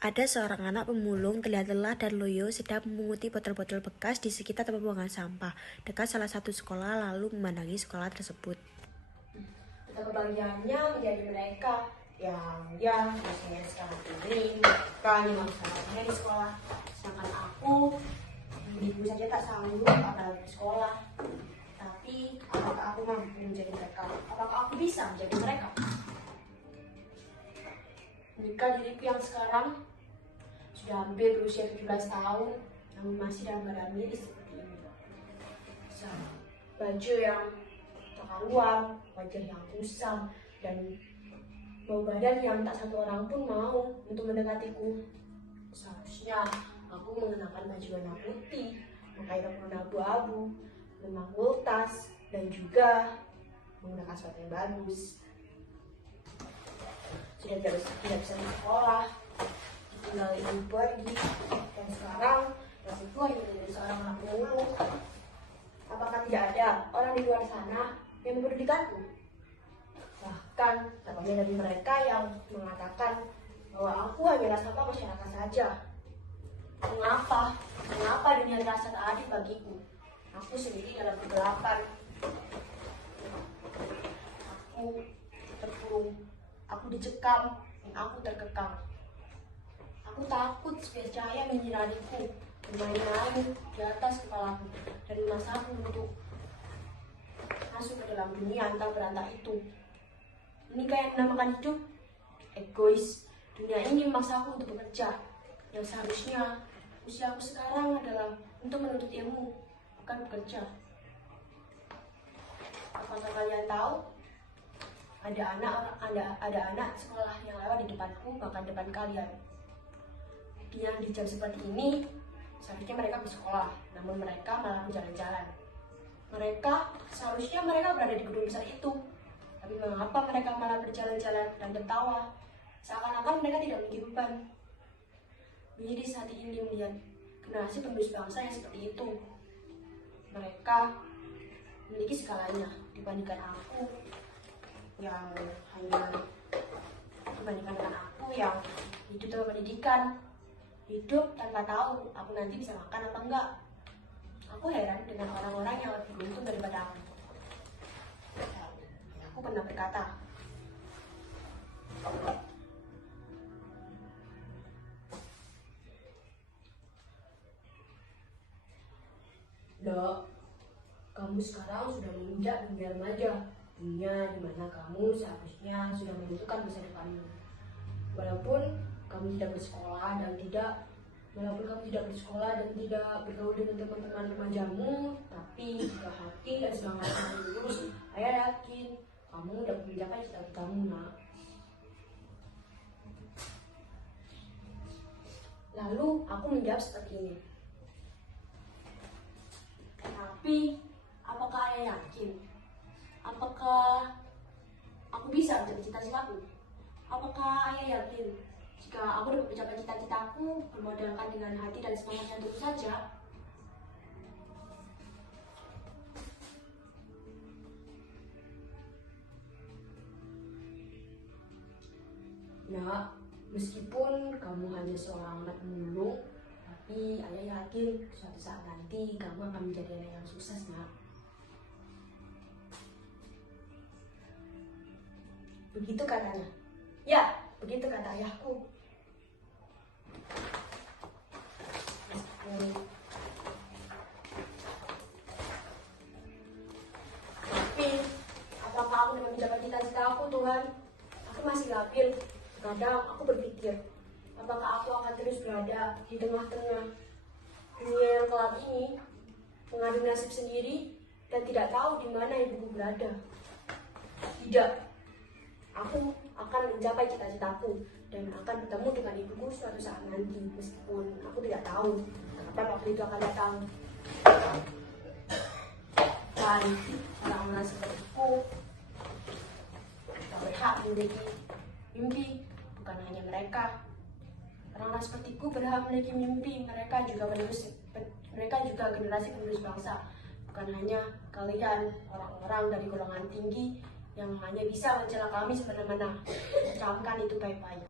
Ada seorang anak pemulung terlihat lelah dan loyo sedang memunguti botol-botol bekas di sekitar tempat pembuangan sampah dekat salah satu sekolah, lalu memandangi sekolah tersebut. Betapa kebahagiaannya menjadi mereka yang biasanya sekarang piring, kan yang masalahnya di sekolah. Sedangkan aku, ibu saja tak sanggup apalagi di sekolah. Tapi apakah aku mampu menjadi mereka? Apakah aku bisa menjadi mereka? Jika diriku yang sekarang sudah hampir berusia 17 tahun, namun masih dalam keadaan miris seperti ini. Baju yang terkeluar, wajah yang kusam, dan bau badan yang tak satu orang pun mau untuk mendekatiku. Seharusnya aku mengenakan baju warna putih, memakai warna abu-abu, memangul tas, dan juga menggunakan sepatu yang bagus. Sudah tidak bisa di sekolah, tinggal ibu pergi, dan sekarang nasibku hanya menjadi seorang anak pemulung. Apakah tidak ada orang di luar sana yang mempedulikanku? Bahkan tak banyak dari mereka yang mengatakan bahwa aku hanyalah sampah masyarakat saja. Mengapa dunia terasa tak adil bagiku? Aku sendiri dalam kegelapan. Aku terkurung, aku dicekam, dan aku terkekang. Aku takut sebiar cahaya menyinariku, bermain-main di atas kepalaku, dan memaksaku untuk masuk ke dalam dunia antah berantah itu. Inikah yang dinamakan hidup? Egois. Dunia ini memaksaku untuk bekerja, yang seharusnya usiaku sekarang adalah untuk menuntut ilmu, bukan bekerja. Apakah kalian tahu? Ada anak sekolah yang lewat di depanku, bahkan depan kalian. Yang di jam seperti ini, seharusnya mereka bersekolah, namun mereka malah berjalan-jalan. Seharusnya mereka berada di gedung besar itu, tapi mengapa mereka malah berjalan-jalan dan tertawa, seakan-akan mereka tidak memiliki beban. Miris hati ini melihat generasi penerus bangsa yang seperti itu. Mereka memiliki segalanya dibandingkan aku yang hidup tanpa pendidikan, hidup tanpa tahu aku nanti bisa makan apa enggak. Aku heran dengan orang-orang yang lebih beruntung daripada aku. Aku pernah berkata, "Dok, kamu sekarang sudah menginjak dunia remaja, dunia di mana kamu seharusnya sudah menentukan masa depanmu. Walaupun kamu tidak bersekolah dan tidak bergaul dengan teman-teman remajamu, tapi jika hati dan semangatmu lurus, saya yakin kamu dapat mencapai cita-citamu, nak." Lalu aku menjawab seperti ini, "Tapi apakah ayah yakin? Apakah aku bisa mencapai cita-citaku? Apakah ayah yakin jika aku dapat mencapai cita-citaku bermodalkan dengan hati dan semangat yang tulus saja?" "Nak, meskipun kamu hanya seorang anak pemulung, tapi ayah yakin suatu saat nanti kamu akan menjadi anak yang sukses, nak." Begitu katanya. Ya, begitu kata ayahku. Tapi, apakah aku dapat mencapai cita-cita aku, Tuhan? Aku masih labil. Kadang aku berpikir, apakah aku akan terus berada di tengah-tengah dunia yang gelap ini, mengadu nasib sendiri, dan tidak tahu di mana ibuku berada? Tidak. Aku akan mencapai cita-citaku dan akan bertemu dengan ibuku suatu saat nanti, meskipun aku tidak tahu kapan waktu itu akan datang. Dan orang-orang sepertiku tak berhak memiliki mimpi, bukan hanya mereka. Orang-orang sepertiku berhak memiliki mimpi, mereka juga generasi penerus bangsa, bukan hanya kalian orang-orang dari golongan tinggi yang hanya bisa mencela kami semena-mena. Camkan itu baik-baik.